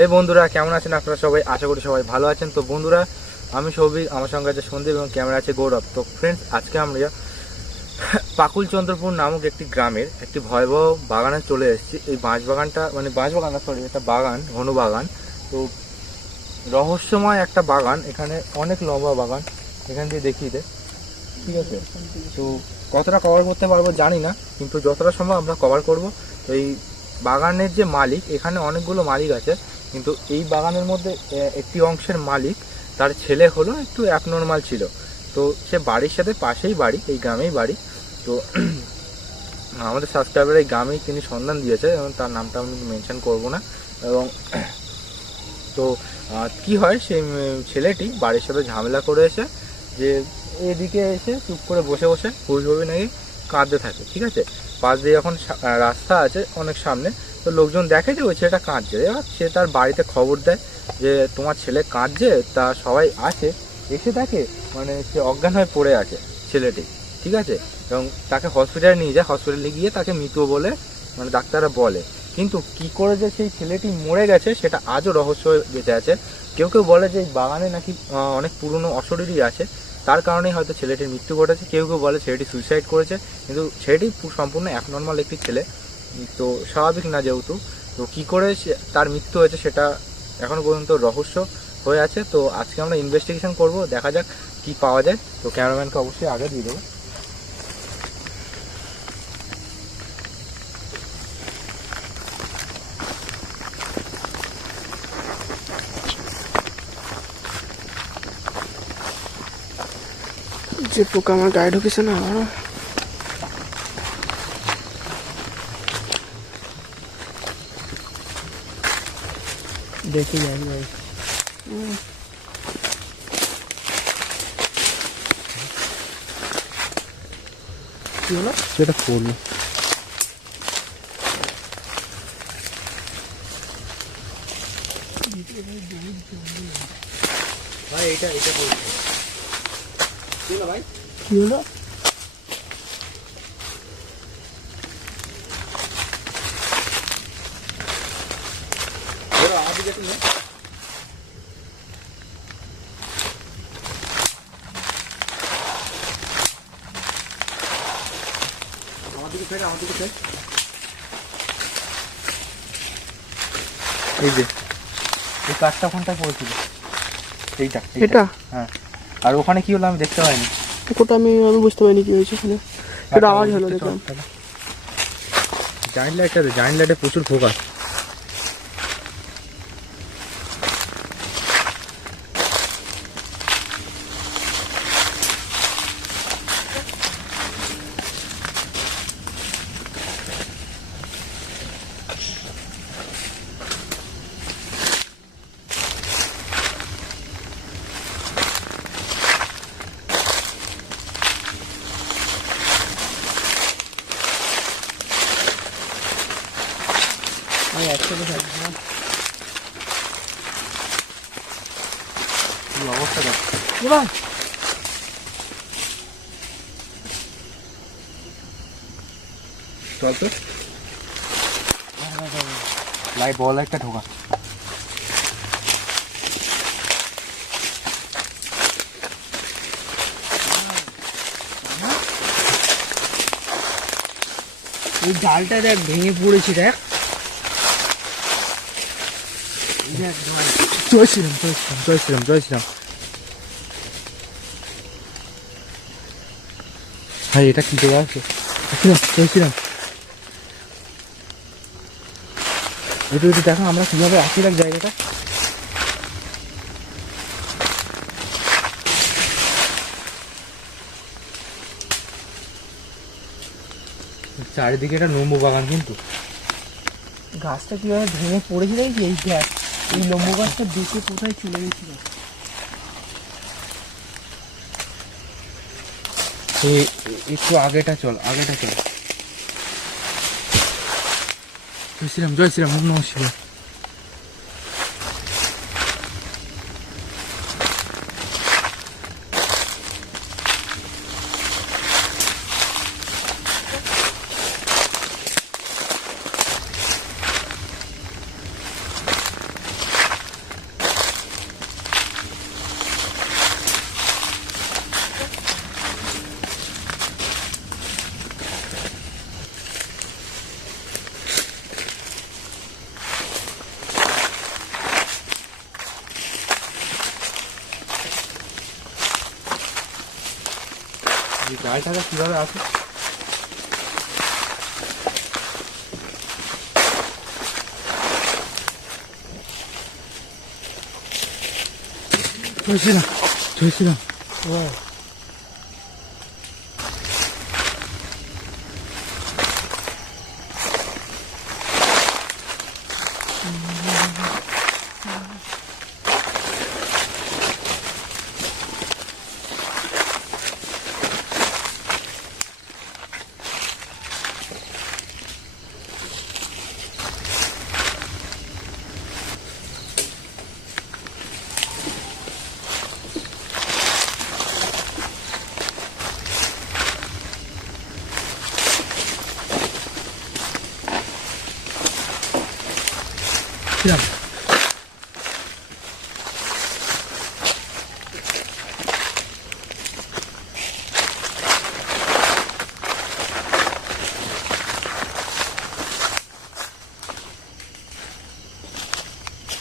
এই বন্ধুরা কেমন আছেন আপনারা সবাই? আশা করি সবাই ভালো আছেন। তো বন্ধুরা, আমি সৌভিক, আমার সঙ্গে আছে সন্দীপ এবং ক্যামেরা আছে গৌরব। তো ফ্রেন্ডস, আজকে আমরা পাকুলচন্দ্রপুর নামক একটি গ্রামের একটি ভয়াবহ বাগানে চলে এসেছি। এই বাঁশবাগানটা বাঁশবাগান না, সরি, এটা বাগান, ঘন বাগান। তো রহস্যময় একটা বাগান, এখানে অনেক লম্বা বাগান, এখান দিয়ে দেখিয়ে দে, ঠিক আছে? তো কতটা কভার করতে পারবো জানি না, কিন্তু যতটা সম্ভব আমরা কভার করব। তো এই বাগানের যে মালিক, এখানে অনেকগুলো মালিক আছে, কিন্তু এই বাগানের মধ্যে একটি অংশের মালিক, তার ছেলে হলো একটু অ্যাবনর্মাল ছিল। তো সে বাড়ির সাথে পাশেই বাড়ি, এই গ্রামেই বাড়ি। তো আমাদের সাবস্ক্রাইবার এই গ্রামেই তিনি সন্ধান দিয়েছে এবং তার নামটা আমি মেনশন করব না। এবং তো কি হয়, সেই ছেলেটি বাড়ির সাথে ঝামেলা করে এসে যে এদিকে এসে চুপ করে বসে বসে হুইভাবে নাকি কাঁদতে থাকে, ঠিক আছে? পাশ দিয়ে যখন রাস্তা আছে অনেক সামনে, তো লোকজন দেখে যে ওই ছেলেটা কাঁদছে। এবার সে তার বাড়িতে খবর দেয় যে তোমার ছেলে কাঁদছে। তা সবাই আসে, এসে দেখে সে অজ্ঞান হয়ে পড়ে আছে ছেলেটি, ঠিক আছে? এবং তাকে হসপিটালে নিয়ে যায়। হসপিটালে গিয়ে তাকে মৃত বলে ডাক্তাররা বলে। কিন্তু কি করে যে সেই ছেলেটি মরে গেছে সেটা আজও রহস্য হয়ে বেঁচে আছে। কেউ কেউ বলে যে এই বাগানে নাকি অনেক পুরনো অশরীরই আছে, তার কারণেই হয়তো ছেলেটির মৃত্যু ঘটেছে। কেউ কেউ বলে ছেলেটি সুইসাইড করেছে, কিন্তু ছেলেটি সম্পূর্ণ অ্যাবনর্মাল একটি ছেলে, তো স্বাভাবিক না যেহেতু। তো কী করে তার মৃত্যু হয়েছে সেটা এখনও পর্যন্ত রহস্য হয়ে আছে। তো আজকে আমরা ইনভেস্টিগেশন করব, দেখা যাক কি পাওয়া যায়। তো ক্যামেরাম্যানকে অবশ্যই আগে দিয়ে দেবো। যে পোকা আমার গায়ে ঢুকেছে না, দেখে যাই কি হলো, সেটা করলো ভাই। এটা বলছি কি হলো ভাই? কি হলো? আমার দিকে তুমি আমার দিকে ফের এই যে এই কাঠটা কোনটায় পড়েছিল? এইটা এটা? হ্যাঁ। আর ওখানে কি হলো আমি দেখতে পাইনি। ওটা আমি বুঝতে পারিনি কি হয়েছে এখানে। এটা আওয়াজ হলো দেখলাম। জায়েন্ট লাইট আছে, জায়েন্ট লাইটে প্রচুর ফোকাস। আমি একসাথে থাকবো না। কি অবস্থা দেখ এবার চল তো, লাইট বল একটা ঢোকা। এই ডালটা দেখ ভেঙে পড়েছে, দেখ। জয় শ্রীরাম, জয় শ্রীরাম, জয় শ্রীরাম, জয় শ্রীরাম। ভাই এটা কি দেওয়া আছে? জয় শ্রীরাম। একটু দেখো আমরা কিভাবে আছি, দেখ জায়গাটা। চারিদিকে একটা নম্বু বাগান, কিন্তু গাছটা কিভাবে ভেঙে পড়েছে দেখি। এই দেখ, এই লম্বু গাছটা দেখে কোথায় চলে গেছিল। একটু আগেটা চল। জয় শ্রীরাম, জয় শ্রীরাম, ওম নমঃ শিবায়। গাড়িটাকে কিভাবে আছে? জয়শ্রীরাম।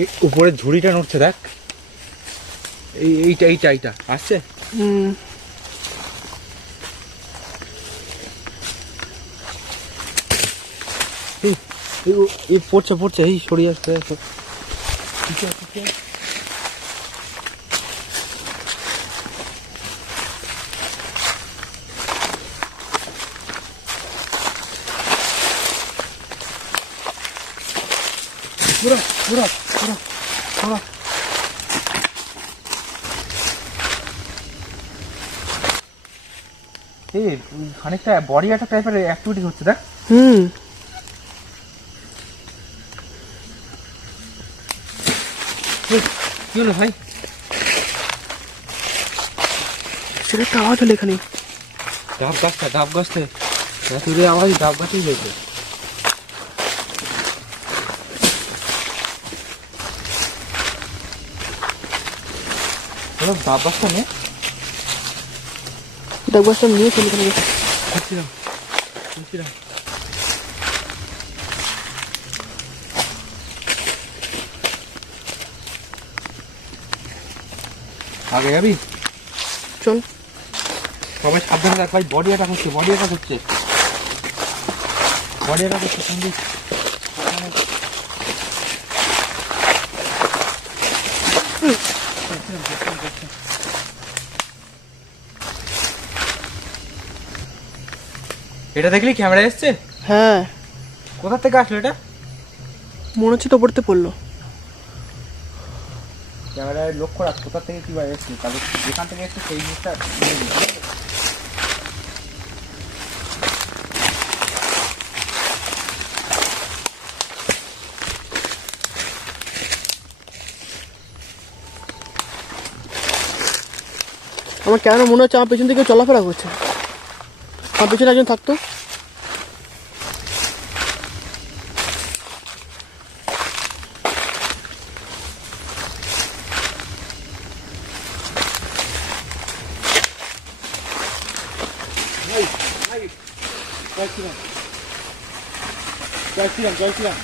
এই উপরে ঝুড়িটা নড়ছে দেখ, এইটা আসছে। পড়ছে এই সরিয়ে আসতে। এই খানিকটা বডি একটা টাইপের অ্যাক্টিভিটি হচ্ছে দেখ। কি হলো ভাই? সেটা একটা আওয়াজ হলো এখানে। ডাব গাছটা এত রে আওয়াজ, ডাব গাছেই হয়েছে। ডাব গাছটা নে, ডাব গাছটা নিয়ে চলে এখানে। আগে যাবি? চল। সবাই সাবধানে রাখ ভাই, বডি অ্যাটাক হচ্ছে সন্দীপ। এটা দেখলি ক্যামেরা এসছে? হ্যাঁ। কোথা থেকে আসলো এটা? মনে হচ্ছে তো পড়তে পড়লো। ক্যামেরায় লক্ষ্য রাখ কোথা থেকে কিভাবে এসছে, তাহলে যেখান থেকে এসছে সেই জিনিসটা নিয়ে নিবি। আমার কেন মনে হচ্ছে আমার পেছন থেকে চলাফেরা করছে। আমার পেছনে একজন থাকতো। জয়শ্রীরাম।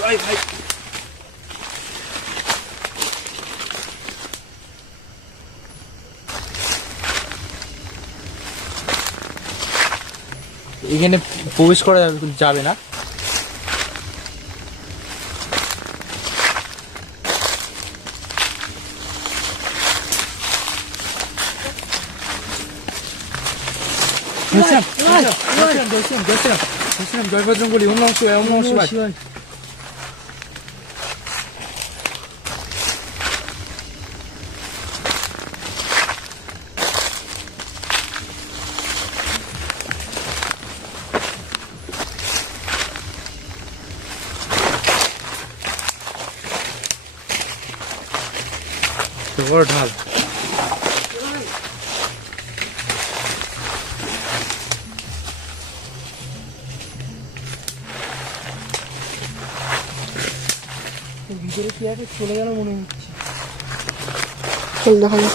ভাই এখানে প্রবেশ করা যাবে না। জয় বজরঙ্গলী, ওম নমঃ শিবায়। বড় ঢাল। ভিতরে কি আছে চলে গেল মনে হচ্ছে। চল দেখা যাক।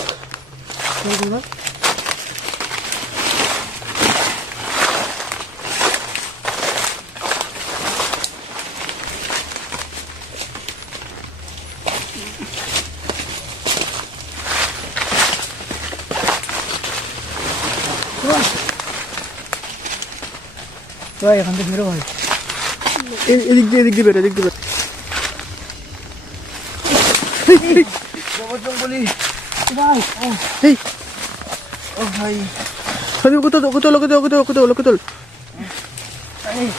ভাই এখান থেকে বেরো ভাই। এদিক দিয়ে বেরো, এদিক দিয়ে বেরো। জঙ্গলি ভাই। এই ও ভাই সন্দীপ কোথাও কোথাও এই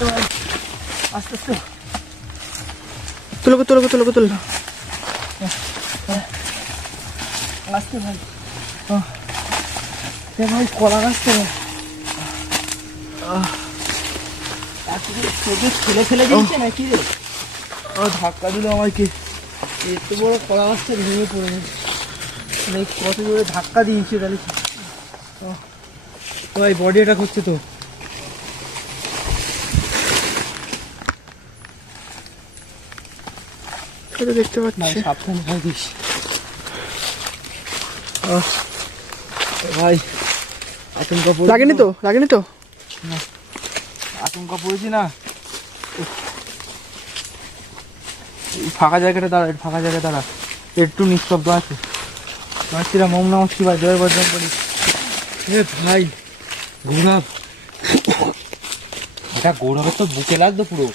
ভাই আস্তে আস্তে তোলো। আস্তে ভাই। এ ভাই কলা গাছ তো ফেলে দিয়েছে নাকি রে? ধাক্কা দিল আমাকে। এত বড় কলা গাছটা ভেঙে পড়ে গেছে। কত জোরে ধাক্কা দিয়েছে তাহলে। ভাই বডি অ্যাটাক হচ্ছে তো। সেটা দেখতে ভাই পাচ্ছি। সাবধানে ভাই দিস। ভাই আতঙ্ক লাগেনি তো? আতঙ্ক পড়েছি না। এই ফাঁকা জায়গাটা দাঁড়া, একটু নিস্তব্ধ আছে। শ্রীরাম ওম নমঃ শিবায়, জয় বজরং বলি। এ ভাই গৌরব, এটা গৌরবের তো বুকে লাগতো পুরো।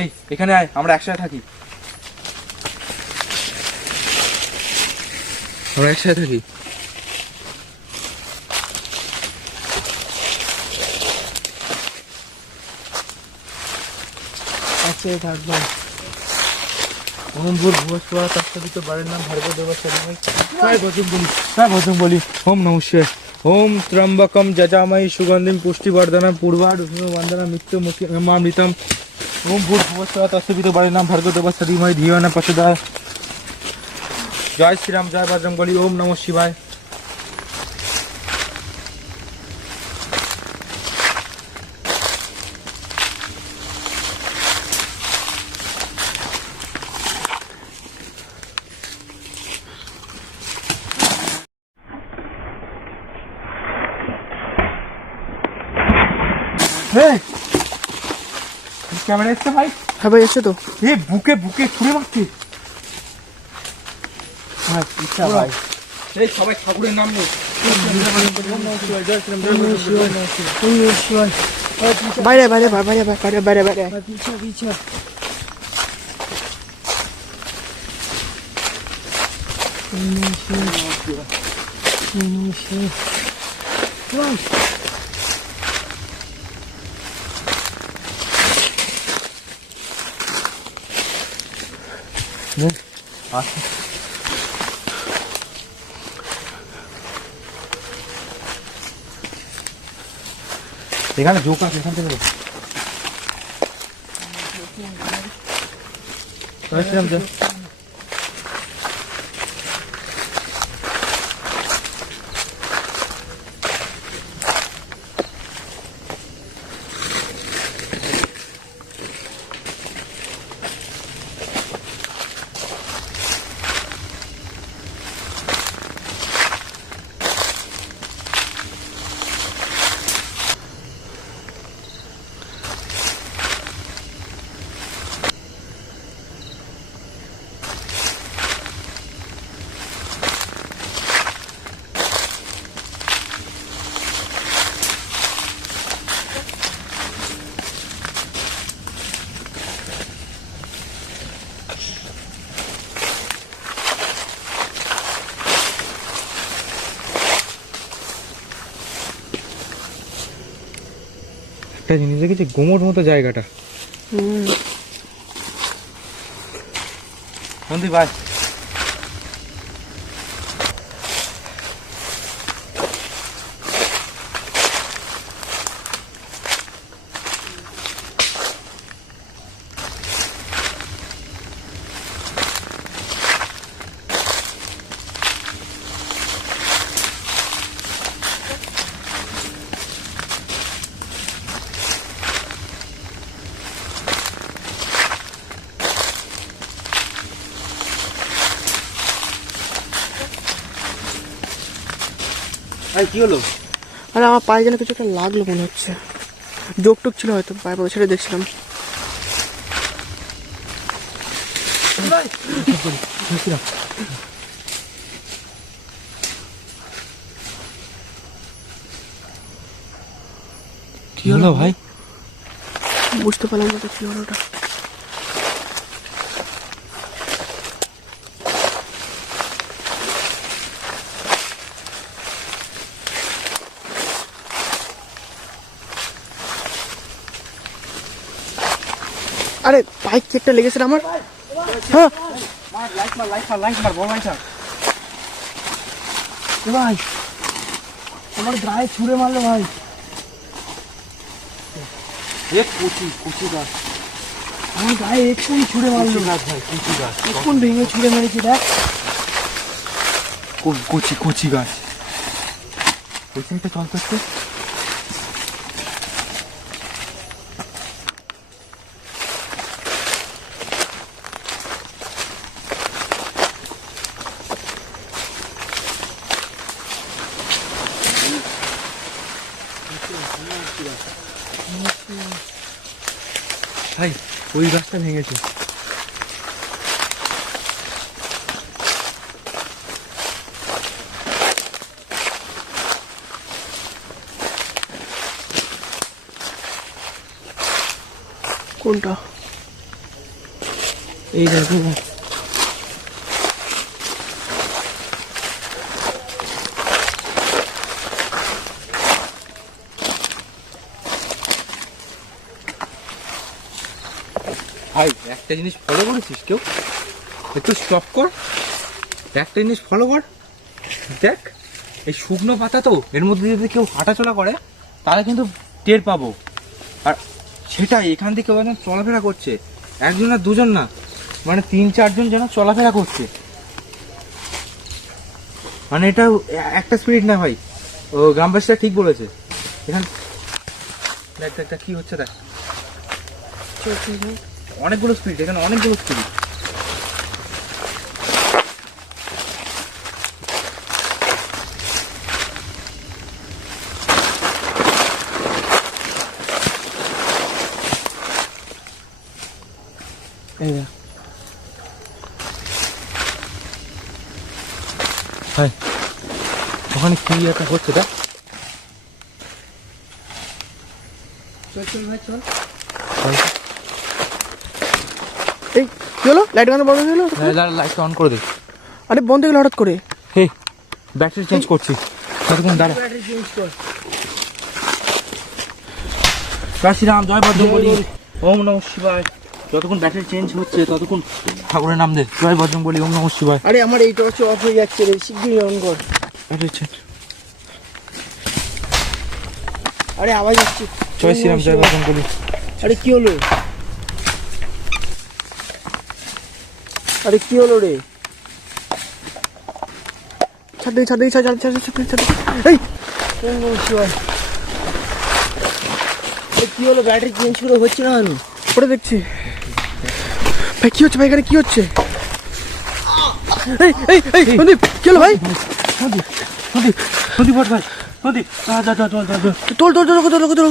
এই এখানে আয়, আমরা একসাথে থাকি। একসাথে থাকবো। ওম ভূর্ভুবস্সুঃ তৎসবিতুর্বরেণ্যং ভর্গো দেবস্য ধীমহি জয় বজরং বলি। ওম নমঃ শিবায়। ওম ত্র্যম্বকম যজামহে সুগন্ধিম পুষ্টিবর্ধনম পূর্বার্ধুঃ বন্দনা মৃত্যুমুক্ষীয়মামৃতম। ওম ভূর্ভুবস্সুঃ তৎসবিতুর্বরেণ্যং ভর্গো দেবস্য ধীমহি ধিয়ো ন প্রচোদয়াৎ। জয় শ্রীরাম, জয় বজরং বলি। ওম নমঃ শিবায়। ক্যামেরা এসছে ভাই। হ্যাঁ ভাই, এসছে তো। এ বুকে ছুঁড়ে মারছে। হ্যাঁ ইচ্ছা ভাই। এই সবাই ঠাকুরের নাম নেই। বাইরে পিছা এখানে জোক আছে, এখান থেকে একটা জিনিস দেখেছি, গোমর মতো জায়গাটা। সন্দীপ ভাই কি হলো? আরে আমার পায়ে যেন কিছু একটা লাগলো মনে হচ্ছে। যোগ টোক ছিল হয়তো, পায়ে পড়ে ছেড়ে দেখছিলাম। কি হলো ভাই? বুঝতে পারলাম না তো কি হলো ওটা। আরে বাইক কি একটা লেগেছে রে আমার। হ্যাঁ লাইট মার বল ভাইটা। ভাই আমার গায়ে ছুঁড়ে মারলো ভাই। এক কুচি গাছ আমার গায়ে এক্ষুনি ছুঁড়ে মারলো। গাছ ভাই কুচি গাছ এখন ভেঙে ছুঁড়ে মেরেছি দেখ। কুচি গাছ। ওই সাইডটা চল করতে। ভাই ওই গাছটা ভেঙেছে। কোনটা? এই দেখো ভাই, একটা জিনিস ফলো করেছিস কেউ? একটু স্টপ কর, একটা জিনিস ফলো কর। দেখ এই শুকনো পাতা তো, এর মধ্যে যদি কেউ হাঁটাচলা করে তাহলে কিন্তু টের পাবো। আর সেটা এখান থেকে কেউ একজন চলাফেরা করছে, একজন আর দুজন না, মানে 3-4 জন যেন চলাফেরা করছে। মানে এটা একটা স্পিরিট না ভাই, ও গ্রামবাসীরা ঠিক বলেছে। এখানে দেখ দেখ দেখ কি হচ্ছে, দেখ অনেকগুলো স্পিরিট, এখানে অনেকগুলো স্পিরিট। ভাই ওখানে কি একটা হচ্ছে, দেখ চল চল ভাই চল। এই কি হলো? লাইট গান বন্ধ হয়ে গেলো। লাইটটা অন করে দে। আরে বন্ধ হয়ে গেলো হঠাৎ করে। হে ব্যাটারি চেঞ্জ করছি, ততক্ষণ দাঁড়া। শ্রীরাম জয় বজরংবলী, ওম নমঃ শিবায়। যতক্ষণ ব্যাটারি চেঞ্জ হচ্ছে ততক্ষণ ঠাকুরের নাম দে। জয় বজরংবলী, ওম নমঃ শিবায়। আরে আমার এই টর্চ অফ হয়ে যাচ্ছে রে, শিগগিরই অন কর। Battery change. আরে আওয়াজ আসছে। জয় শ্রীরাম জয় বজরংবলী। আরে কি হলো? আরে কি হলো রে? ছাড় দে ছাড় দে ছাড় ছাড় ছাড় ছাড় ছাড়। এই কি হলো? ব্যাটারি চেঞ্জ করে হচ্ছে না কেন? ওটা দেখছি। ভাই কি হচ্ছে ভাই, এখানে কি হচ্ছে? এই এই এই সন্দীপ কি হলো ভাই? সন্দীপ ভাই, সন্দীপ যা যা যা যা যা। তোল তোল তোল তোল তোল তোল তোল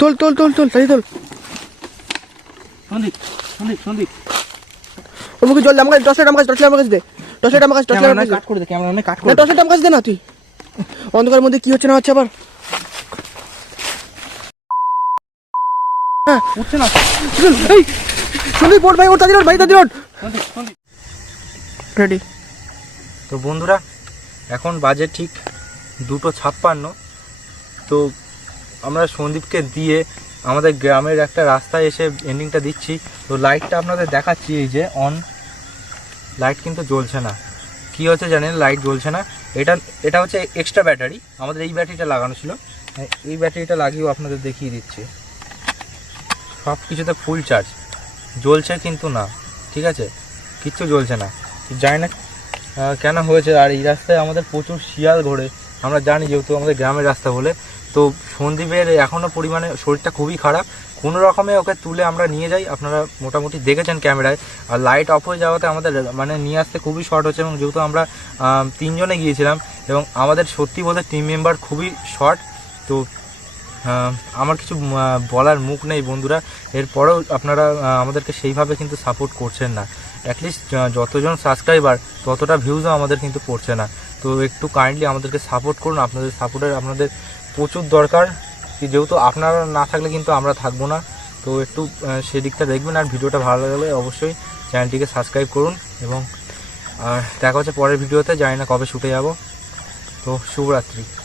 তোল তোল তোল তোল তাই তোল। সন্দীপ ওর মুখে জল দে, আমার কাছে টর্চলাইট, আমার কাছে টর্চলাইট, আমার কাছে দে টর্চলাইট, আমার কাছে টর্চলাইট কাট করে দে, ক্যামেরা কাট করে না, দে। টর্চলাইট আমার কাছে দে না তুই। অন্ধকারের মধ্যে কি হচ্ছে না হচ্ছে আবার। হ্যাঁ উঠছে না। এই সন্দীপ ওঠ ভাই, ওর তাড়াতাড়ি ওঠ ভাই, তাড়াতাড়ি ওঠ। সন্দীপ রেডি। তো বন্ধুরা এখন বাজে ঠিক 2:56। তো আমরা সন্দীপকে দিয়ে আমাদের গ্রামের একটা রাস্তায় এসে এন্ডিংটা দিচ্ছি। তো লাইটটা আপনাদের দেখাচ্ছি, এই যে অন লাইট কিন্তু জ্বলছে না। কি হচ্ছে জানেন, লাইট জ্বলছে না। এটা হচ্ছে এক্সট্রা ব্যাটারি, আমাদের এই ব্যাটারিটা লাগানো ছিল, এই ব্যাটারিটা লাগিয়েও আপনাদের দেখিয়ে দিচ্ছি। সব কিছুতে ফুল চার্জ, জ্বলছে কিন্তু না, ঠিক আছে, কিচ্ছু জ্বলছে না। জানি না কেন হয়েছে। আর এই রাস্তায় আমাদের প্রচুর শিয়াল ঘোরে, আমরা জানি, যেহেতু আমাদের গ্রামের রাস্তা বলে। তো সন্দীপের এখনও পরিমাণে শরীরটা খুবই খারাপ, কোনো রকমে ওকে তুলে আমরা নিয়ে যাই, আপনারা মোটামুটি দেখেছেন ক্যামেরায়। আর লাইট অফ হয়ে যাওয়াতে আমাদের মানে নিয়ে আসতে খুবই শর্ট হচ্ছে, এবং যেহেতু আমরা 3 জনে গিয়েছিলাম এবং আমাদের সত্যি বলতে টিম মেম্বার খুবই শর্ট, তো আমার কিছু বলার মুখ নেই বন্ধুরা। এরপরেও আপনারা আমাদেরকে সেইভাবে কিন্তু সাপোর্ট করছেন না। অ্যাটলিস্ট যতজন সাবস্ক্রাইবার ততটা ভিউজও আমাদের কিন্তু পড়ছে না। তো একটু কাইন্ডলি আমাদেরকে সাপোর্ট করুন, আপনাদের সাপোর্টের আপনাদের প্রচুর দরকার, যেহেতু আপনারা না থাকলে কিন্তু আমরা থাকবো না। তো একটু সেদিকটা দেখবেন, আর ভিডিওটা ভালো লাগলে অবশ্যই চ্যানেলটিকে সাবস্ক্রাইব করুন। এবং দেখা হচ্ছে পরের ভিডিওতে, জানি না কবে শুটে যাব। তো শুভরাত্রি।